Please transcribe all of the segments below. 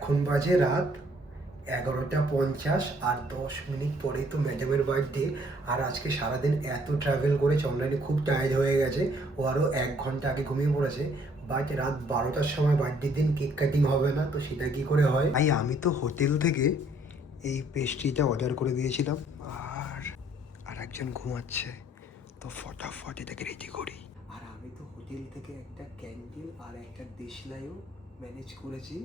এখন বাজে রাত 11:50 আর 10 মিনিট পরেই তো ম্যাডামের বার্থডে। আর আজকে সারাদিন এত ট্রাভেল করে চন্দ্রানী খুব টায়ার্ড হয়ে গেছে, ও আরও 1 ঘন্টা আগে ঘুমিয়ে পড়েছে। বাট রাত 12টার সময় বার্থডের দিন কেক কাটিং হবে না, তো সেটা কি করে হয়? ভাই আমি তো হোটেল থেকে এই পেস্ট্রিটা অর্ডার করে দিয়েছিলাম, আর একজন ঘুমাচ্ছে, তো ফটাফট এটাকে রেডি করি। আর আমি তো হোটেল থেকে একটা ক্যান্ডেল আর একটা দেশলাইও ম্যানেজ করেছি।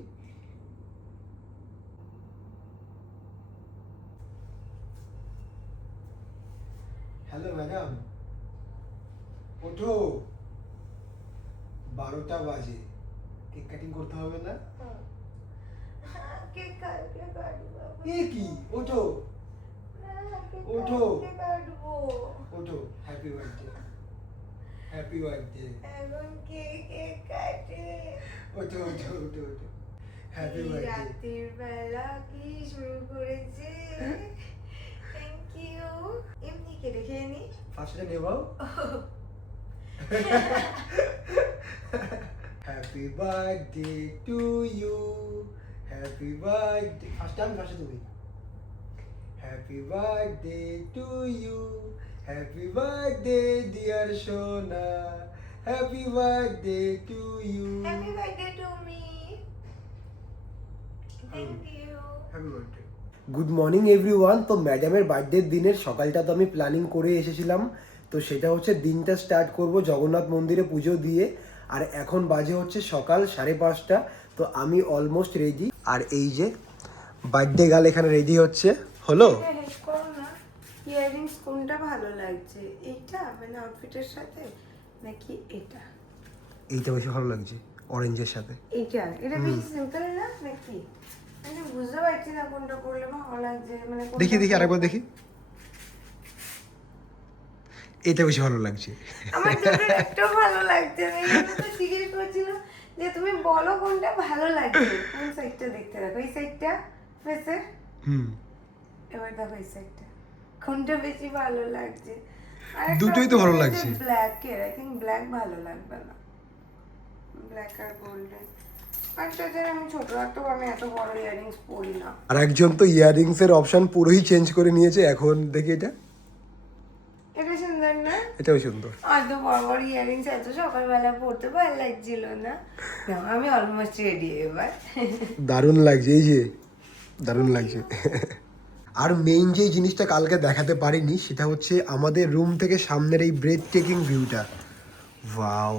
হ্যালো ম্যাডাম, ওঠো, 12টা বাজে, কেক কাটিং করতে হবে না? এ কি, ওঠো ওঠো ওঠো, হ্যাপি বার্থডে, হ্যাপি বার্থডে। এখন কেক কাটে। ওঠো ওঠো ওঠো ওঠো, হ্যাপি বার্থডে। রাতের বেলা কি শুরু করেছে? Thank you. এমনি কেটে খেয়ে নি। ফার্স্টে নেবাও। Happy birthday to you, happy birthday. ফার্স্টে তুমি। Happy birthday to you, happy birthday dear সোনা, happy birthday to you. Happy birthday to me. Thank you. Happy birthday. Good morning everyone. তো ম্যাডামের বার্থডের দিনের সকালটা তো আমি প্ল্যানিং করে এসেছিলাম, তো সেটা হচ্ছে দিনটা স্টার্ট করব জগন্নাথ মন্দিরে পুজো দিয়ে। আর এখন বাজে হচ্ছে সকাল 5:30। তো আমি অলমোস্ট রেডি, আর এই যে বার্থডে গার্ল এখানে রেডি হচ্ছে। হলো হেল্প করো না, ইয়াররিংস কোনটা ভালো লাগছে? এইটা মানে আউটফিটের সাথে নাকি এটা? এইটা বেশি ভালো লাগছে অরেঞ্জের সাথে। এটা বেশি সিম্পল না নাকি? মানে বুঝতে পারছি না কোনটা পরলে ভালো লাগছে। মানে দেখি আরেকবার দেখি, এটা বেশি ভালো লাগছে। আমার দুটোর একটাও ভালো লাগছে না। এই জন্য তো জিজ্ঞেস করছিলাম যে তুমি বলো কোনটা ভালো লাগছে। কোন সাইডটা দেখতে দেখো, এই সাইডটা ফেসের। এবার দেখো এই সাইডটা, কোনটা বেশি ভালো লাগছে? দুটোই তো ভালো লাগছে। ব্ল্যাক এর আই থিংক ব্ল্যাক ভালো লাগবে না, ব্ল্যাক আর গোল্ডেন। আচ্ছা আমি ছোট আমি এত বড় ইয়াররিংস পরি না। আর একজন তো ইয়াররিংস এর অপশন পুরোই চেঞ্জ করে নিয়েছে। এখন দেখি এটা, এটা সুন্দর না? এটাও সুন্দর। এত বড় বড় ইয়াররিংস এত সকালবেলা পরতে ভালো লাগছিল না। আমি অলমোস্ট রেডি এবার। দারুণ লাগছে, এই যে দারুণ লাগছে। আর মেইন যে জিনিসটা কালকে দেখাতে পারিনি সেটা হচ্ছে আমাদের রুম থেকে সামনের এই ব্রেথ টেকিং ভিউটা। ওয়াও,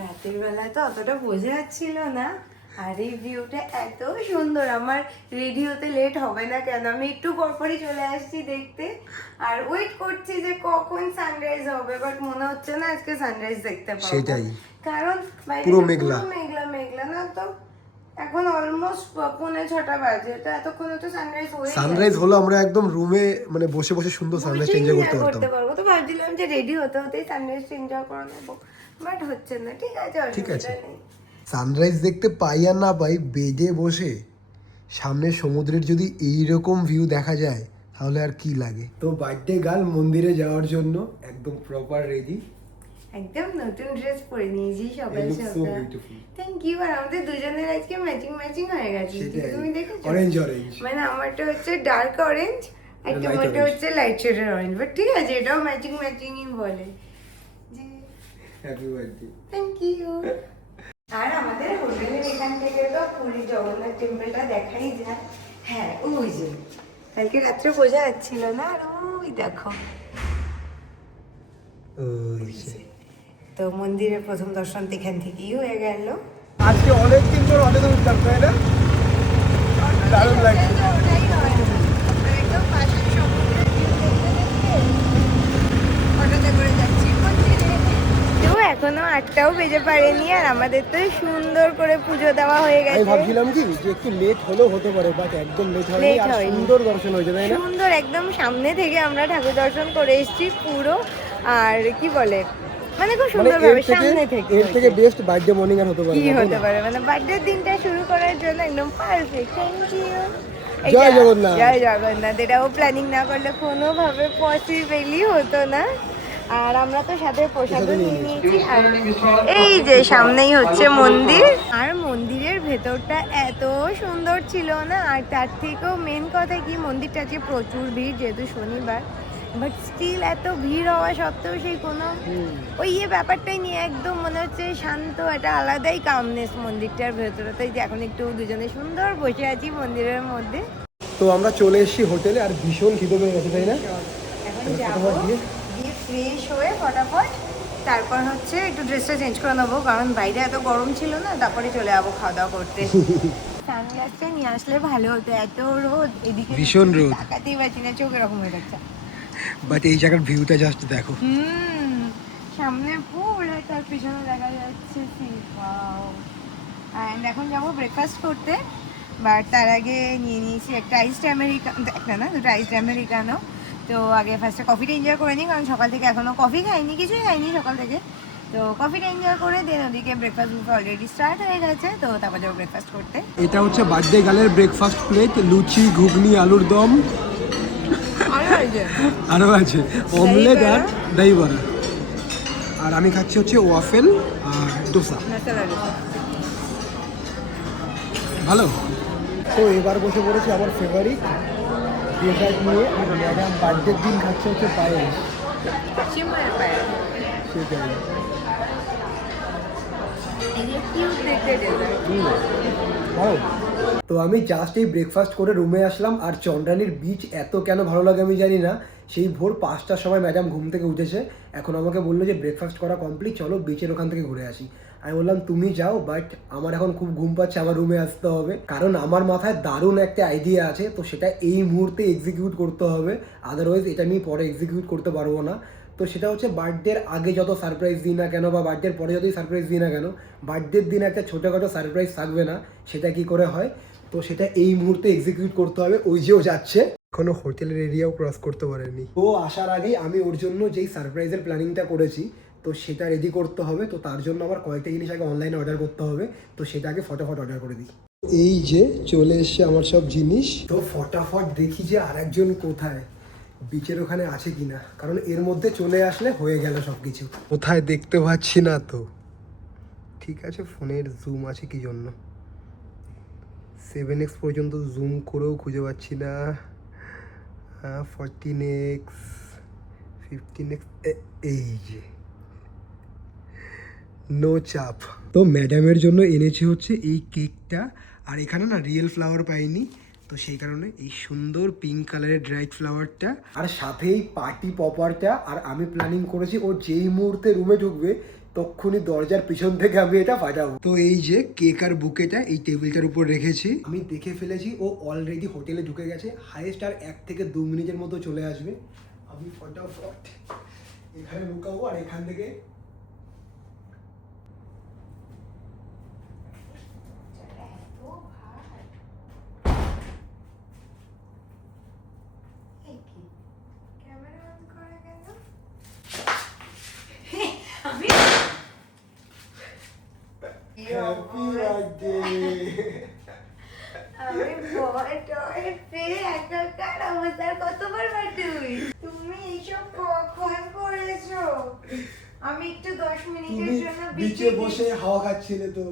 রাতের বেলায় তো অতটা বোঝা যাচ্ছিল না, আর এই ভিউটা এত সুন্দর। আমার রেডি হতে লেট হবে না কেন, আমি একটু পরপরই চলে আসছি দেখতে। আর ওয়েট করছি যে কখন সানরাইজ হবে, বাট মনে হচ্ছে না আজকে সানরাইজ দেখতে পাবো। সেটাই, কারণ বাইরে পুরো মেঘলা মেঘলা না। তো এখন অলমোস্ট 5:45 বাজে, তো এতক্ষণে তো সানরাইজ হয়ে সানরাইজ হলো আমরা একদম রুমে মানে বসে বসে সুন্দর সানরাইজ এনজয় করতে পারতাম। তো ভাবছিলাম যে রেডি হতে হতেই সানরাইজ এনজয় করে নেবো, বাট হচ্ছে না। ঠিক আছে, ঠিক আছে, অসুবিধা নেই। সানরাইজ দেখতে পাই আর না পাই, বেডে বসে সামনে সমুদ্রের যদি এইরকম ভিউ দেখা যায় তাহলে আর কি লাগে। তো বার্থডে গার্ল মন্দিরে যাওয়ার জন্য একদম প্রপার রেডি, একদম নতুন ড্রেস পরে নিয়েছি সকাল সকাল। Thank you. আর আমাদের দুজনের আজকে ম্যাচিং হয়ে গেছে, তুমি দেখেছো? অরেঞ্জ মানে আমারটা হচ্ছে ডার্ক অরেঞ্জ আর তোমারটা হচ্ছে লাইট শেডের অরেঞ্জ, বাট ঠিক আছে, এটাও ম্যাচিংই বলে। Happy birthday. Thank you. আর আমাদের হোটেলের এখান থেকে তো পুরী জগন্নাথ টেম্পলটা দেখাই যায়। হ্যাঁ, ওই যে কালকে রাত্রে বোঝা যাচ্ছিল না, আর ওই দেখো। তো মন্দিরের প্রথম দর্শন তো এখান থেকেই হয়ে গেল। আজকে অনেক দিন পর অনেক উঠলাম, তাই না? দারুণ লাগছে। তো এখনো 8টাও বেজে পারেনি, আর আমাদের তো সুন্দর করে পুজো দেওয়া হয়ে আমি গেছে। ভাবছিলাম কি যে একটু লেট হলেও হতে পারে, বাট একদম লেট হয়নি, আর সুন্দর দর্শন হয়েছে, তাই না? সুন্দর, একদম সামনে থেকে আমরা ঠাকুর দর্শন করে এসেছি পুরো। আর কি বলে, মানে খুব সুন্দর ভাবে সামনে থেকে। এর থেকে বেস্ট বার্থডে মর্নিং আর হতে পারে কি না, তাই হতে না? পারে, মানে বার্থডে দিনটা শুরু করার জন্য একদম পারফেক্ট। Thank you. জয় জগন্নাথ। জয় জগন্নাথ। এটাও প্ল্যানিং না করলে কোনোভাবে পসিবলই হতো না। আর আমরা তো সাথে প্রসাদও নিয়ে নিয়েছি। আর এই যে সামনেই হচ্ছে মন্দির, আর মন্দিরের ভেতরটা এত সুন্দর ছিল না। আর তার থেকেও মেন কথা কি, মন্দিরটা আছে প্রচুর ভিড় যেহেতু শনিবার, বাট স্টিল এত ভিড় হওয়া সত্ত্বেও সেই কোনো ওই ব্যাপারটাই নিয়ে একদম মনে হচ্ছে শান্ত, একটা আলাদাই কামনেস মন্দিরটার ভেতরে। তাই যে এখন একটু দুজনে সুন্দর বসে আছি মন্দিরের মধ্যে। তো আমরা চলে এসেছি হোটেলে, আর ভীষণ খিদে পেয়ে গেছে, তাই না? এখন যাবো, গিয়ে ফ্রেশ হয়ে ফটাফট তারপর হচ্ছে একটু ড্রেসটা চেঞ্জ করে নেবো, কারণ বাইরে এত গরম ছিল না। তারপরে চলে যাবো খাওয়া দাওয়া করতে। সানগ্লাসটা নিয়ে আসলে ভালো হতো, এত রোদ এদিকে, ভীষণ রোদ। তাকাতেই পারছি না, চোখ এরকম হয়ে যাচ্ছে। বাট এই জায়গার ভিউটা জাস্ট দেখো। সামনে পুল, তার পিছনে দেখা যাচ্ছে সি। ওয়াও। অ্যান্ড এখন যাবো ব্রেকফাস্ট করতে, বাট তার আগে নিয়ে নিয়েছি একটা আইসড আমেরিকানো, একটা না দুটো আইসড আমেরিকানো। তো আগে ফার্স্টে কফিটা এনজয় করে নিই, কারণ সকাল থেকে এখনও কফি খাইনি, কিছুই খাইনি সকাল থেকে। তো কফিটা এনজয় করে দেন, ওদিকে ব্রেকফাস্ট অলরেডি স্টার্ট হয়ে গেছে, তো তারপর যাবো ব্রেকফাস্ট করতে। এটা হচ্ছে বার্থডে গার্লের ব্রেকফাস্ট প্লেট, লুচি, ঘুগনি, আলুর দম, আরও আছে অমলেট আর দই বড়া। আর আমি খাচ্ছি হচ্ছে ওয়াফেল আর ডোসা। ভালো। তো এবার বসে পড়েছি আমার ফেভারিট ডেজার্ট নিয়ে। ম্যাডাম বার্থডের দিন খাচ্ছে হচ্ছে পায়েস। সেটাই। ভালো। তো আমি জাস্ট এই ব্রেকফাস্ট করে রুমে আসলাম, আর চন্দ্রানীর বিচ এত কেন ভালো লাগে আমি জানি না। সেই ভোর 5টার সময় ম্যাডাম ঘুম থেকে উঠেছে, এখন আমাকে বললো যে ব্রেকফাস্ট করা কমপ্লিট, চলো বিচের ওখান থেকে ঘুরে আসি। আমি বললাম তুমি যাও, বাট আমার এখন খুব ঘুম পাচ্ছে, আমার রুমে আসতে হবে, কারণ আমার মাথায় দারুণ একটা আইডিয়া আছে, তো সেটা এই মুহূর্তে এক্সিকিউট করতে হবে, আদারওয়াইজ এটা আমি পরে এক্সিকিউট করতে পারবো না। তো সেটা হচ্ছে বার্থডের আগে যত সারপ্রাইজ দিই না কেন, বা বার্থডের পরে যতই সারপ্রাইজ দিই না কেন, বার্থডের দিন একটা ছোটোখাটো সারপ্রাইজ থাকবে না, সেটা কি করে হয়। তো সেটা এই মুহূর্তে এক্সিকিউট করতে হবে। ওই যে ও যাচ্ছে, এখনো হোটেলের এরিয়াও ক্রস করতে পারেনি। ও আসার আগেই আমি ওর জন্য যেই সারপ্রাইজের প্ল্যানিংটা করেছি, তো সেটা রেডি করতে হবে। তো তার জন্য আমার কয়েকটা জিনিস আগে অনলাইনে অর্ডার করতে হবে, তো সেটা আগে ফটাফট অর্ডার করে দিই। এই যে চলে এসছে আমার সব জিনিস, তো ফটাফট দেখি যে আরেকজন কোথায়, বিচের ওখানে আছে কিনা, কারণ এর মধ্যে চলে আসলে হয়ে গেল সব কিছু। কোথায় দেখতে পাচ্ছি না তো। ঠিক আছে, ফোনের জুম আছে কি জন্য, 7x পর্যন্ত জুম করেও খুঁজে পাচ্ছি না। 14x, 15x, এই যে নো চাপ। তো ম্যাডামের জন্য এনেছি হচ্ছে এই কেকটা, আর এখানে না রিয়েল ফ্লাওয়ার পাইনি, তো সেই কারণে এই সুন্দর পিঙ্ক কালারের ড্রাইড ফ্লাওয়ারটা, আর সাথেই পার্টি পপারটা। আর আমি প্ল্যানিং করেছি ও যেই মুহূর্তে রুমে ঢুকবে তখনই দরজার পিছন থেকে আমি এটা ফাটাবো। তো এই যে কেক আর বুকেটা এই টেবিলটার উপর রেখেছি, আমি দেখে ফেলেছি ও অলরেডি হোটেলে ঢুকে গেছে, হাইয়েস্ট আর 1 থেকে 2 মিনিটের মতো চলে আসবে। আমি ফটাফট এখানে লুকাবো, আর এখান থেকে হ্যাপি বার্থডে। আমি বয় টয় পেয়ে একাকার অবস্থার কতবার বার্থডে উইশ। তুমি এইসব কখন করেছো? আমি একটু 10 মিনিটের জন্য বিচে বসে হাওয়া খাচ্ছিলে তো।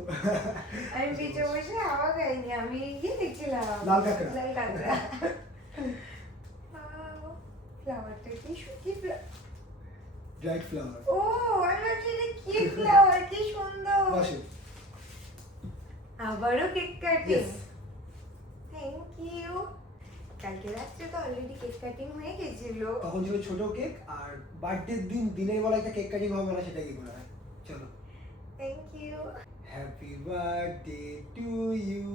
আমি বিচে বসে হাওয়া খাইনি, আমি গিয়ে দেখছিলাম লাল কাঁকড়া। লাল কাঁকড়া। ফ্লাওয়ারটা কি সুন্দর, ড্রাইড ফ্লাওয়ার। ও আমি ভাবছি কি ফ্লাওয়ার, কি সুন্দর। আবারও কেক কাটিং, থ্যাংক ইউ। কালকে রাত্রে তো অলরেডি কেক কাটিং হয়ে গেছিল, তখন ছিল ছোট কেক, আর বার্থডে দিন দিনের বেলা একটা কেক কাটিং হবে না, সেটা কি করে হয়। চলো, thank you. Happy birthday to you,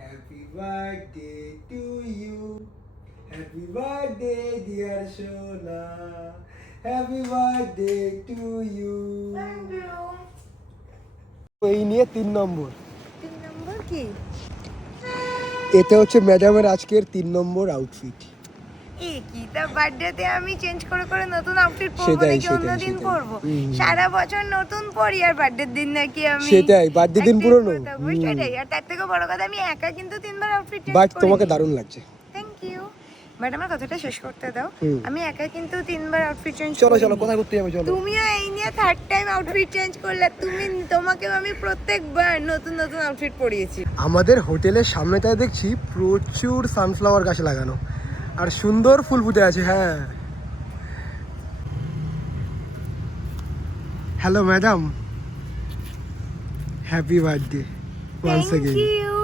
happy birthday to you, happy birthday dear সোনা, happy birthday to you. Thank you. এই নিয়ে 3 নম্বর। 3 নম্বর কি? এটা হচ্ছে ম্যাডামের আজকের 3 নম্বর আউটফিট। এই কি তা বার্থডেতে আমি চেঞ্জ করে করে নতুন আউটফিট পরবো সেটাই, নাকি অন্যদিন সেটাই। পরবো? সারা বছর নতুন পরি, আর বার্থডের দিন নাকি আমি সেটাই, বার্থডে দিন পুরনো। সেটাই। আর তার থেকে বড় কথা, আমি একা কিন্তু 3বার আউটফিট চেঞ্জ বাট করি। তোমাকে দারুণ লাগছে। Thank you. বাট আমার কথাটা শেষ করতে দাও। হুম। আমি একা কিন্তু 3বার আউটফিট চেঞ্জ চলো চলো কোথায় ঘুরতে যাবো চলো। তুমিও এই নিয়ে 3rd টাইম আউটফিট চেঞ্জ করলে। তোমাকেও আমি প্রত্যেকবার নতুন নতুন আউটফিট পরিয়েছি। আমাদের হোটেলের সামনেটায় দেখছি প্রচুর সানফ্লাওয়ার গাছ লাগানো আর সুন্দর ফুল ফুটে আছে। হ্যাঁ, hello madam, happy birthday once thank again. You.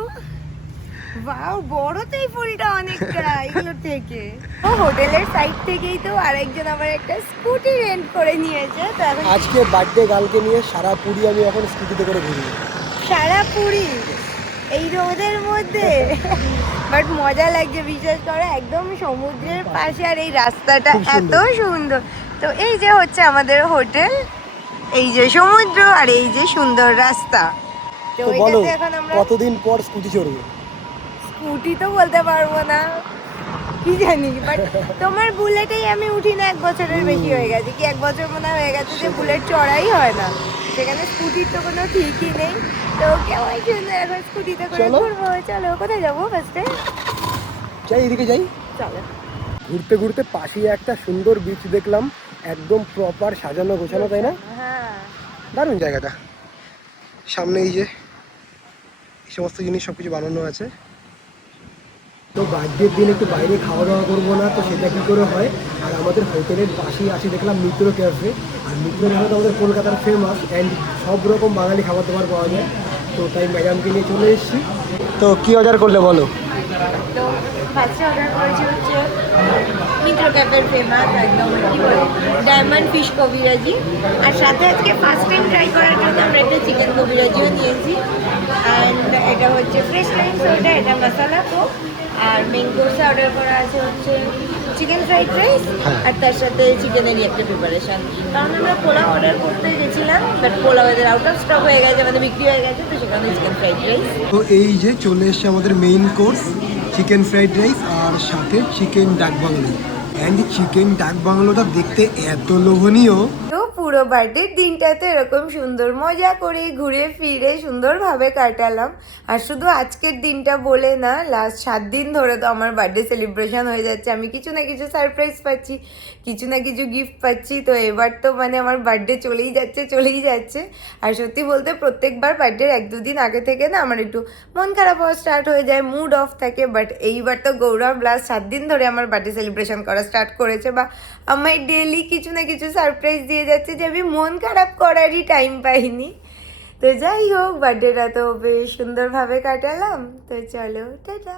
Wow, বড় তো এই ফুলটা অনেকটা এগুলো থেকে। ও হোটেলের সাইড থেকেই তো আরেকজন আবার একটা স্কুটি রেন্ট করে নিয়েছে। তো এখন আজকে বার্থডে গার্লকে নিয়ে সারা পুরী আমি এখন স্কুটিতে করে ঘুরি। সারা পুরী এই রোদের মধ্যে বাট মজা লাগছে, বিশ্বাস করো, একদম সমুদ্রের পাশে আর এই রাস্তাটা খুব এত সুন্দর। সুন্দর। তো এই যে হচ্ছে আমাদের হোটেল, এই যে সমুদ্র আর এই যে সুন্দর রাস্তা। তো তো বলো এটাতে এখন আমরা কতদিন পর স্কুটি চড়বো? স্কুটি তো বলতে পারবো না, কি জানি, বাট তোমার বুলেটেই আমি উঠি না 1 বছরের বেশি হয়ে গেছে, কি 1 বছর মনে হয় হয়ে গেছে যে বুলেট চড়াই হয় না, সেখানে স্কুটির তো কোনো ঠিকই নেই। তো কেমন জন্য এখন স্কুটিতে করে চলো। ঘুরবো। চলো, কোথায় যাবো ফার্স্টে? যাই এদিকে যাই। চলো। ঘুরতে ঘুরতে পাশেই একটা সুন্দর বিচ দেখলাম, একদম প্রপার সাজানো গোছানো, তাই না? হ্যাঁ, দারুণ জায়গাটা। সামনে এই যে এই সমস্ত জিনিস সব কিছু বানানো আছে। তো বার্থডের দিন একটু বাইরে খাওয়া দাওয়া করবো না, তো সেটা কী করে হয়। আর আমাদের হোটেলের পাশেই আছে দেখলাম মিত্র ক্যাফে। আর মিত্র ক্যাফে তো আমাদের কলকাতার ফেমাস অ্যান্ড সব রকম বাঙালি খাবার দাবার পাওয়া যায়। তো তাই ম্যাডামকে নিয়ে চলে এসেছি। তো কী অর্ডার করলে বলো? তো ফার্স্টে অর্ডার করেছি হচ্ছে মিত্র ক্যাফের ফেমাস একদম কি বলে ডায়মন্ড ফিশ কবিরাজি, আর সাথে আজকে ফার্স্ট টাইম ট্রাই করার জন্য আমরা একটা চিকেন কবিরাজিও নিয়েছি। অ্যান্ড এটা হচ্ছে ফ্রেশ লাইম সোডা, এটা মশালা কোক, আর মেন কোর্সে অর্ডার করা আছে হচ্ছে চিকেন ফ্রাইড রাইস, আর তার সাথে চিকেনেরই একটা প্রিপারেশন। কারণ আমরা পোলাও অর্ডার করতে গেছিলাম, বাট পোলাও এদের আউট অফ স্টক হয়ে গেছে, আমাদের বিক্রি হয়ে গেছে, তো সেখানে চিকেন ফ্রাইড রাইস। তো এই যে চলে এসছে আমাদের main course, chicken fried rice আর সাথে চিকেন ডাক বাংলো। অ্যান্ড চিকেন ডাক বাংলোটা দেখতে এত লোভনীয়। তো পুরো বার্থডের দিনটাতে এরকম সুন্দর মজা করে ঘুরে ফিরে সুন্দরভাবে কাটালাম। আর শুধু আজকের দিনটা বলে না, লাস্ট 7 দিন ধরে তো আমার বার্থডে সেলিব্রেশন হয়ে যাচ্ছে, আমি কিছু না কিছু সারপ্রাইজ পাচ্ছি, কিছু না কিছু গিফট পাচ্ছি। তো এবার তো মানে আমার বার্থডে চলেই যাচ্ছে। আর সত্যি বলতে প্রত্যেকবার বার্থডের 1-2 দিন আগে থেকে না আমার একটু মন খারাপ হওয়া স্টার্ট হয়ে যায়, মুড অফ থাকে। বাট এইবার তো গৌরব লাস্ট 7 দিন ধরে আমার বার্থডে সেলিব্রেশন করা স্টার্ট করেছে, বা আমায় ডেলি কিছু না কিছু সারপ্রাইজ দিয়ে যাচ্ছে, যে আমি মন খারাপ করারই টাইম পাইনি। তো যাই হোক, বার্থডেটা তো বেশ সুন্দরভাবে কাটালাম। তো চলো, টাটা।